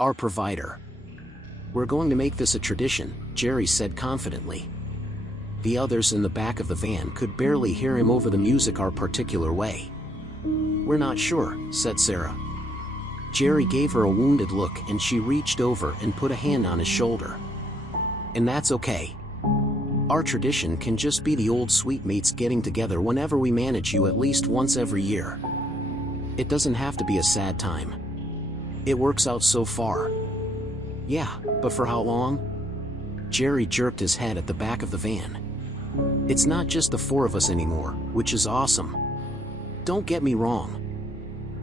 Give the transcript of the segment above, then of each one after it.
Our provider. We're going to make this a tradition, Jerry said confidently. The others in the back of the van could barely hear him over the music our particular way. We're not sure, said Sarah. Jerry gave her a wounded look and she reached over and put a hand on his shoulder. And that's okay. Our tradition can just be the old sweetmates getting together whenever we manage you at least once every year. It doesn't have to be a sad time. It works out so far. Yeah, but for how long? Jerry jerked his head at the back of the van. It's not just the four of us anymore, which is awesome. Don't get me wrong.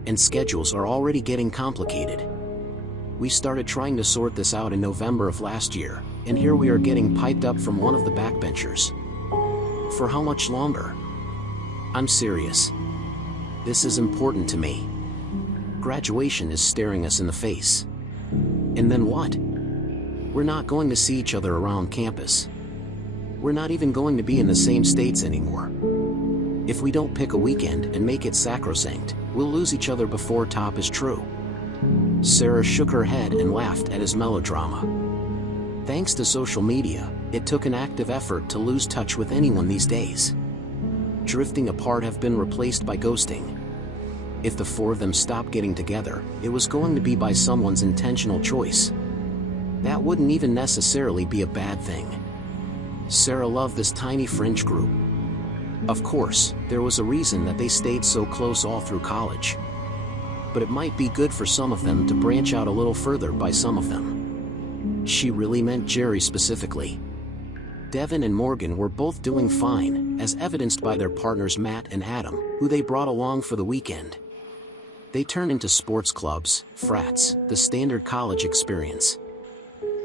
And schedules are already getting complicated. We started trying to sort this out in November of last year, and here we are getting piped up from one of the backbenchers. For how much longer? I'm serious. This is important to me. Graduation is staring us in the face. And then what? We're not going to see each other around campus. We're not even going to be in the same states anymore. If we don't pick a weekend and make it sacrosanct, we'll lose each other before top is true. Sarah shook her head and laughed at his melodrama. Thanks to social media, it took an active effort to lose touch with anyone these days. Drifting apart have been replaced by ghosting. If the four of them stopped getting together, it was going to be by someone's intentional choice. That wouldn't even necessarily be a bad thing. Sarah loved this tiny fringe group. Of course, there was a reason that they stayed so close all through college. But it might be good for some of them to branch out a little further by some of them. She really meant Jerry specifically. Devin and Morgan were both doing fine, as evidenced by their partners Matt and Adam, who they brought along for the weekend. They turned into sports clubs, frats, the standard college experience.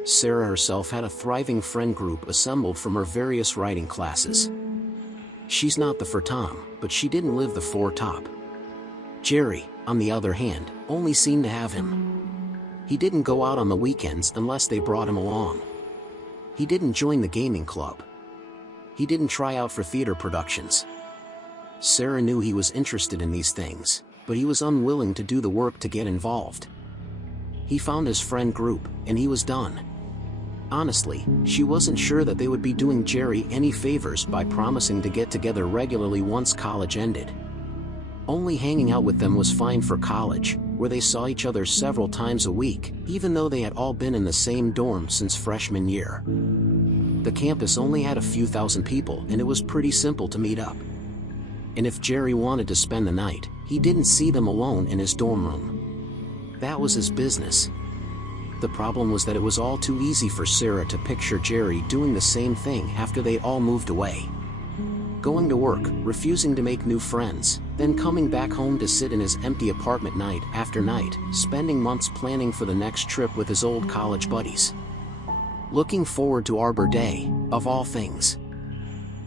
Sarah herself had a thriving friend group assembled from her various writing classes. She's not the for Tom, but she didn't live the for top. Jerry, on the other hand, only seemed to have him. He didn't go out on the weekends unless they brought him along. He didn't join the gaming club. He didn't try out for theater productions. Sarah knew he was interested in these things, but he was unwilling to do the work to get involved. He found his friend group, and he was done. Honestly, she wasn't sure that they would be doing Jerry any favors by promising to get together regularly once college ended. Only hanging out with them was fine for college, where they saw each other several times a week, even though they had all been in the same dorm since freshman year. The campus only had a few thousand people, and it was pretty simple to meet up. And if Jerry wanted to spend the night, he didn't see them alone in his dorm room. That was his business. The problem was that it was all too easy for Sarah to picture Jerry doing the same thing after they all moved away. Going to work, refusing to make new friends, then coming back home to sit in his empty apartment night after night, spending months planning for the next trip with his old college buddies. Looking forward to Arbor Day, of all things.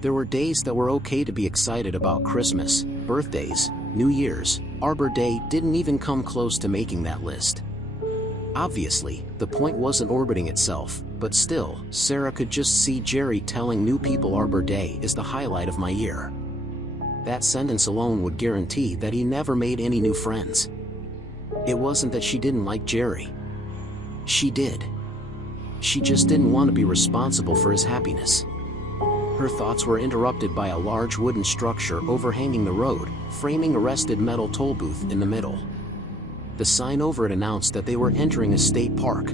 There were days that were okay to be excited about: Christmas, birthdays, New Year's. Arbor Day didn't even come close to making that list. Obviously, the point wasn't orbiting itself, but still, Sarah could just see Jerry telling new people Arbor Day is the highlight of my year. That sentence alone would guarantee that he never made any new friends. It wasn't that she didn't like Jerry. She did. She just didn't want to be responsible for his happiness. Her thoughts were interrupted by a large wooden structure overhanging the road, framing a rusted metal toll booth in the middle. The sign over it announced that they were entering a state park.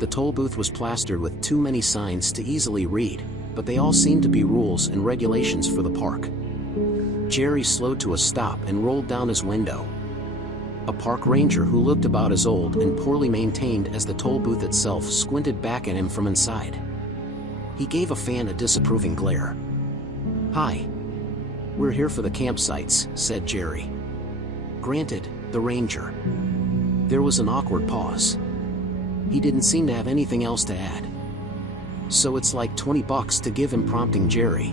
The toll booth was plastered with too many signs to easily read, but they all seemed to be rules and regulations for the park. Jerry slowed to a stop and rolled down his window. A park ranger who looked about as old and poorly maintained as the toll booth itself squinted back at him from inside. He gave a fan a disapproving glare. "Hi. We're here for the campsites," said Jerry. "Granted," the ranger. There was an awkward pause. He didn't seem to have anything else to add. "So it's like $20 to give him," prompting Jerry.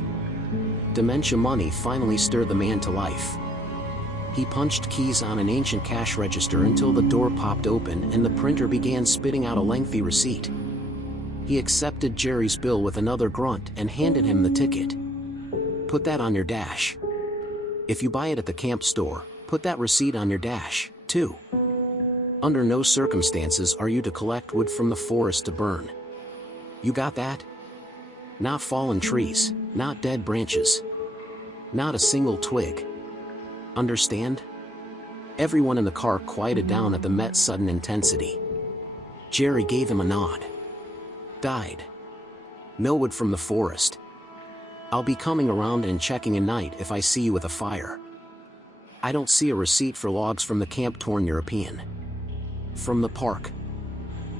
Dementia money finally stirred the man to life. He punched keys on an ancient cash register until the door popped open and the printer began spitting out a lengthy receipt. He accepted Jerry's bill with another grunt and handed him the ticket. "Put that on your dash. If you buy it at the camp store, put that receipt on your dash, too." Under no circumstances are you to collect wood from the forest to burn. You got that? Not fallen trees, not dead branches. Not a single twig. Understand? Everyone in the car quieted down at the Met's sudden intensity. Jerry gave him a nod. Died. No wood from the forest. I'll be coming around and checking at night if I see you with a fire. I don't see a receipt for logs from the camp. Torn European. From the park.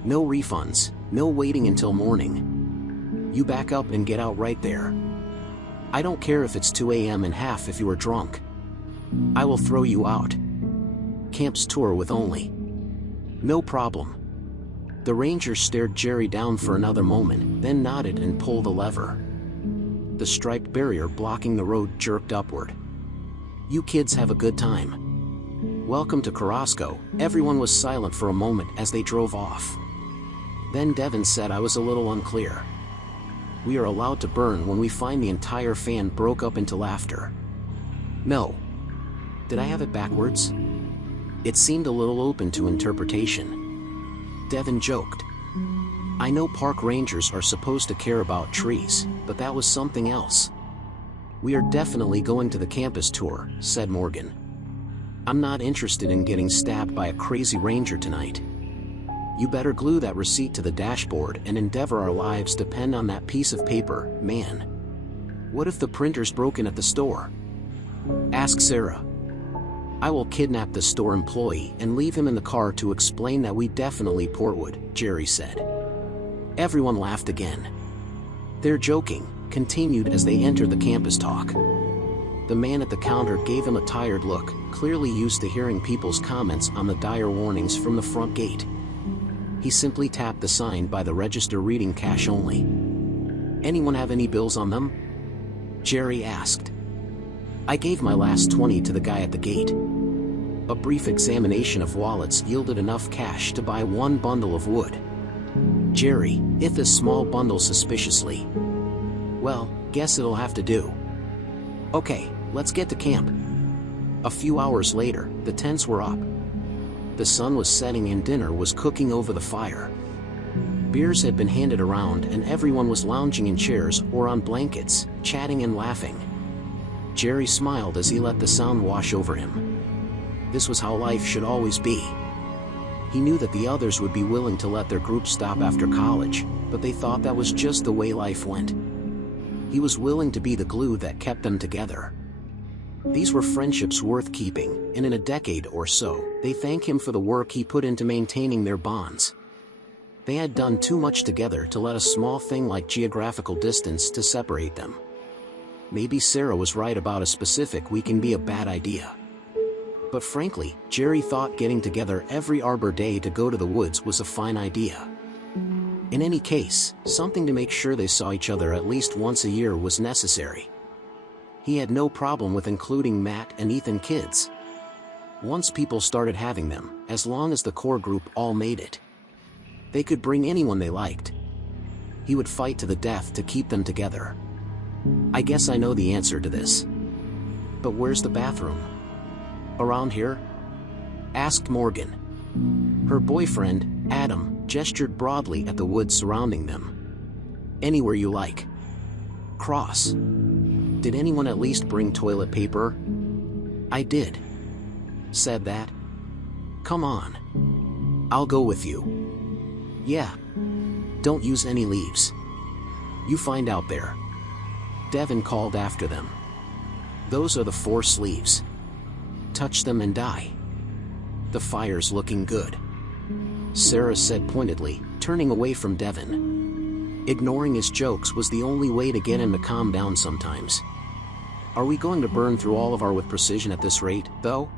No refunds, no waiting until morning. You back up and get out right there. I don't care if it's 2 a.m. and half if you are drunk. I will throw you out. Camp's tour with only. No problem. The ranger stared Jerry down for another moment, then nodded and pulled a lever. The striped barrier blocking the road jerked upward. You kids have a good time. Welcome to Carrasco. Everyone was silent for a moment as they drove off. Then Devin said, I was a little unclear. We are allowed to burn when we find the entire fan. Broke up into laughter. No. Did I have it backwards? It seemed a little open to interpretation. Devin joked. I know park rangers are supposed to care about trees, but that was something else. We are definitely going to the campus tour, said Morgan. I'm not interested in getting stabbed by a crazy ranger tonight. You better glue that receipt to the dashboard and endeavor. Our lives depend on that piece of paper, man. What if the printer's broken at the store? Ask Sarah. I will kidnap the store employee and leave him in the car to explain that we definitely Portwood, Jerry said. Everyone laughed again. Their joking continued as they entered the campus talk. The man at the counter gave him a tired look, clearly used to hearing people's comments on the dire warnings from the front gate. He simply tapped the sign by the register reading cash only. Anyone have any bills on them? Jerry asked. I gave my last 20 to the guy at the gate. A brief examination of wallets yielded enough cash to buy one bundle of wood. Jerry, if a small bundle suspiciously. Well, guess it'll have to do. Okay, let's get to camp. A few hours later, the tents were up. The sun was setting and dinner was cooking over the fire. Beers had been handed around and everyone was lounging in chairs or on blankets, chatting and laughing. Jerry smiled as he let the sound wash over him. This was how life should always be. He knew that the others would be willing to let their group stop after college, but they thought that was just the way life went. He was willing to be the glue that kept them together. These were friendships worth keeping, and in a decade or so, they thank him for the work he put into maintaining their bonds. They had done too much together to let a small thing like geographical distance to separate them. Maybe Sarah was right about a specific week can be a bad idea. But frankly, Jerry thought getting together every Arbor Day to go to the woods was a fine idea. In any case, something to make sure they saw each other at least once a year was necessary. He had no problem with including Matt and Ethan kids. Once people started having them, as long as the core group all made it. They could bring anyone they liked. He would fight to the death to keep them together. I guess I know the answer to this. But where's the bathroom? Around here? Asked Morgan. Her boyfriend, Adam, gestured broadly at the woods surrounding them. Anywhere you like. Cross. Did anyone at least bring toilet paper? I did. Said that. Come on. I'll go with you. Yeah. Don't use any leaves. You find out there. Devin called after them. Those are the 4 sleeves. Touch them and die. The fire's looking good. Sarah said pointedly, turning away from Devin. Ignoring his jokes was the only way to get him to calm down sometimes. Are we going to burn through all of our with precision at this rate, though?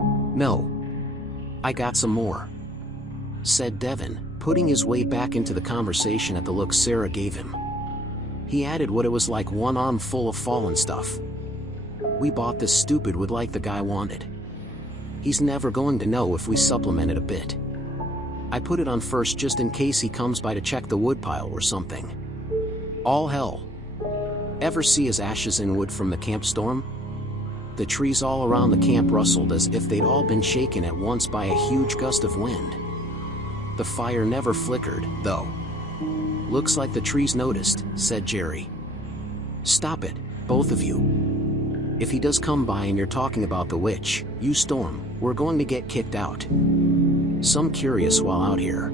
No. I got some more. Said Devin, putting his way back into the conversation at the look Sarah gave him. He added what it was like, one arm full of fallen stuff. We bought this stupid wood like the guy wanted. He's never going to know if we supplement it a bit. I put it on first just in case he comes by to check the woodpile or something. All hell. Ever see his ashes in wood from the camp storm? The trees all around the camp rustled as if they'd all been shaken at once by a huge gust of wind. The fire never flickered, though. "Looks like the trees noticed," said Jerry. "Stop it, both of you. If he does come by and you're talking about the witch, you storm, we're going to get kicked out. Some curious while out here."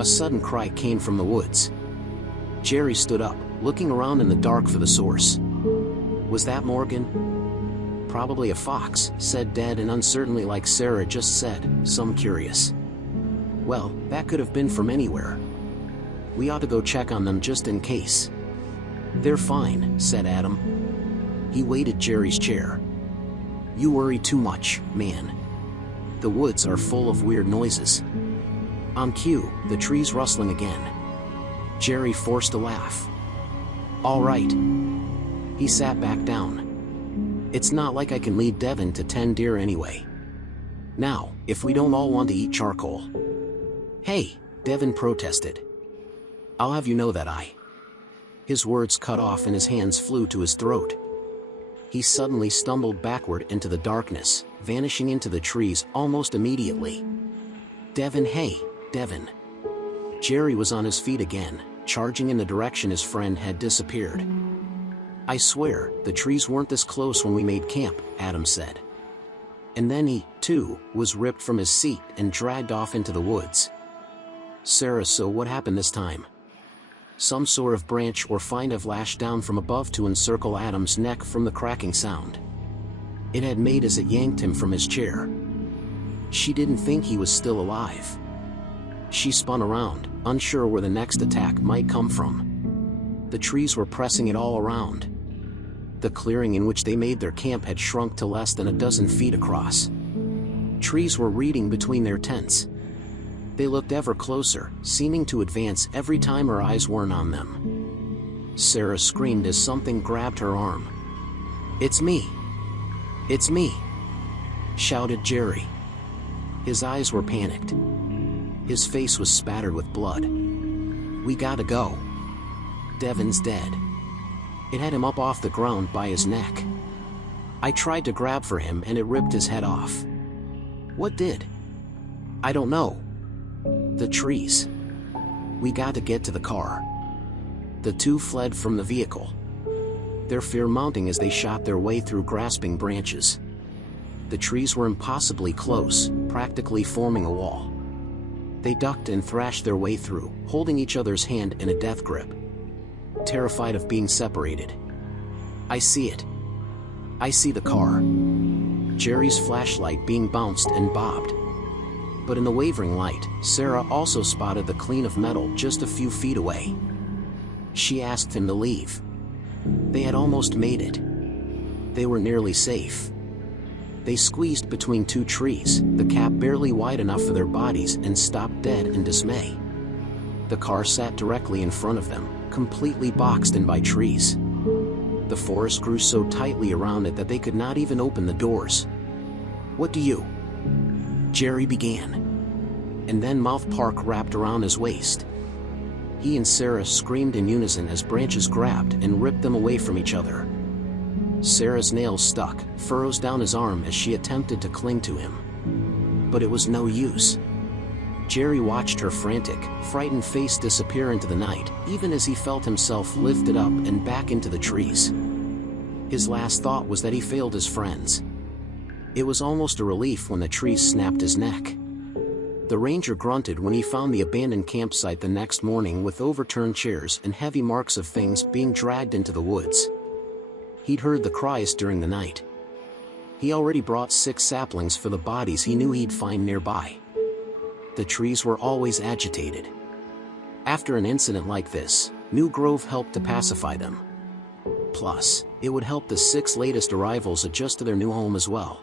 A sudden cry came from the woods. Jerry stood up, looking around in the dark for the source. "Was that Morgan?" "Probably a fox," said Dad, and uncertainly, like Sarah just said, "some curious." "Well, that could have been from anywhere. We ought to go check on them just in case." "They're fine," said Adam. He weighted Jerry's chair. "You worry too much, man. The woods are full of weird noises." On cue, the trees rustling again. Jerry forced a laugh. "All right." He sat back down. "It's not like I can lead Devin to 10 deer anyway. Now, if we don't all want to eat charcoal." "Hey," Devin protested. "I'll have you know that I..." His words cut off and his hands flew to his throat. He suddenly stumbled backward into the darkness, vanishing into the trees almost immediately. "Devin, hey, Devin." Jerry was on his feet again, charging in the direction his friend had disappeared. "I swear, the trees weren't this close when we made camp," Adam said. And then he, too, was ripped from his seat and dragged off into the woods. "Sarah, so what happened this time?" Some sort of branch or find have lashed down from above to encircle Adam's neck from the cracking sound. It had made as it yanked him from his chair. She didn't think he was still alive. She spun around, unsure where the next attack might come from. The trees were pressing it all around. The clearing in which they made their camp had shrunk to less than a dozen feet across. Trees were reading between their tents. They looked ever closer, seeming to advance every time her eyes weren't on them. Sarah screamed as something grabbed her arm. "It's me! It's me!" shouted Jerry. His eyes were panicked. His face was spattered with blood. "We gotta go. Devin's dead." It had him up off the ground by his neck. I tried to grab for him and it ripped his head off. "What did?" "I don't know. The trees. We got to get to the car." The two fled from the vehicle, their fear mounting as they shot their way through grasping branches. The trees were impossibly close, practically forming a wall. They ducked and thrashed their way through, holding each other's hand in a death grip, terrified of being separated. "I see it. I see the car." Jerry's flashlight being bounced and bobbed. But in the wavering light, Sarah also spotted the clean of metal just a few feet away. She asked him to leave. They had almost made it. They were nearly safe. They squeezed between two trees, the cap barely wide enough for their bodies, and stopped dead in dismay. The car sat directly in front of them, completely boxed in by trees. The forest grew so tightly around it that they could not even open the doors. "What do you..." Jerry began. And then Mouth Park wrapped around his waist. He and Sarah screamed in unison as branches grabbed and ripped them away from each other. Sarah's nails stuck, furrows down his arm as she attempted to cling to him. But it was no use. Jerry watched her frantic, frightened face disappear into the night, even as he felt himself lifted up and back into the trees. His last thought was that he failed his friends. It was almost a relief when the trees snapped his neck. The ranger grunted when he found the abandoned campsite the next morning with overturned chairs and heavy marks of things being dragged into the woods. He'd heard the cries during the night. He already brought 6 saplings for the bodies he knew he'd find nearby. The trees were always agitated. After an incident like this, New Grove helped to pacify them. Plus, it would help the 6 latest arrivals adjust to their new home as well.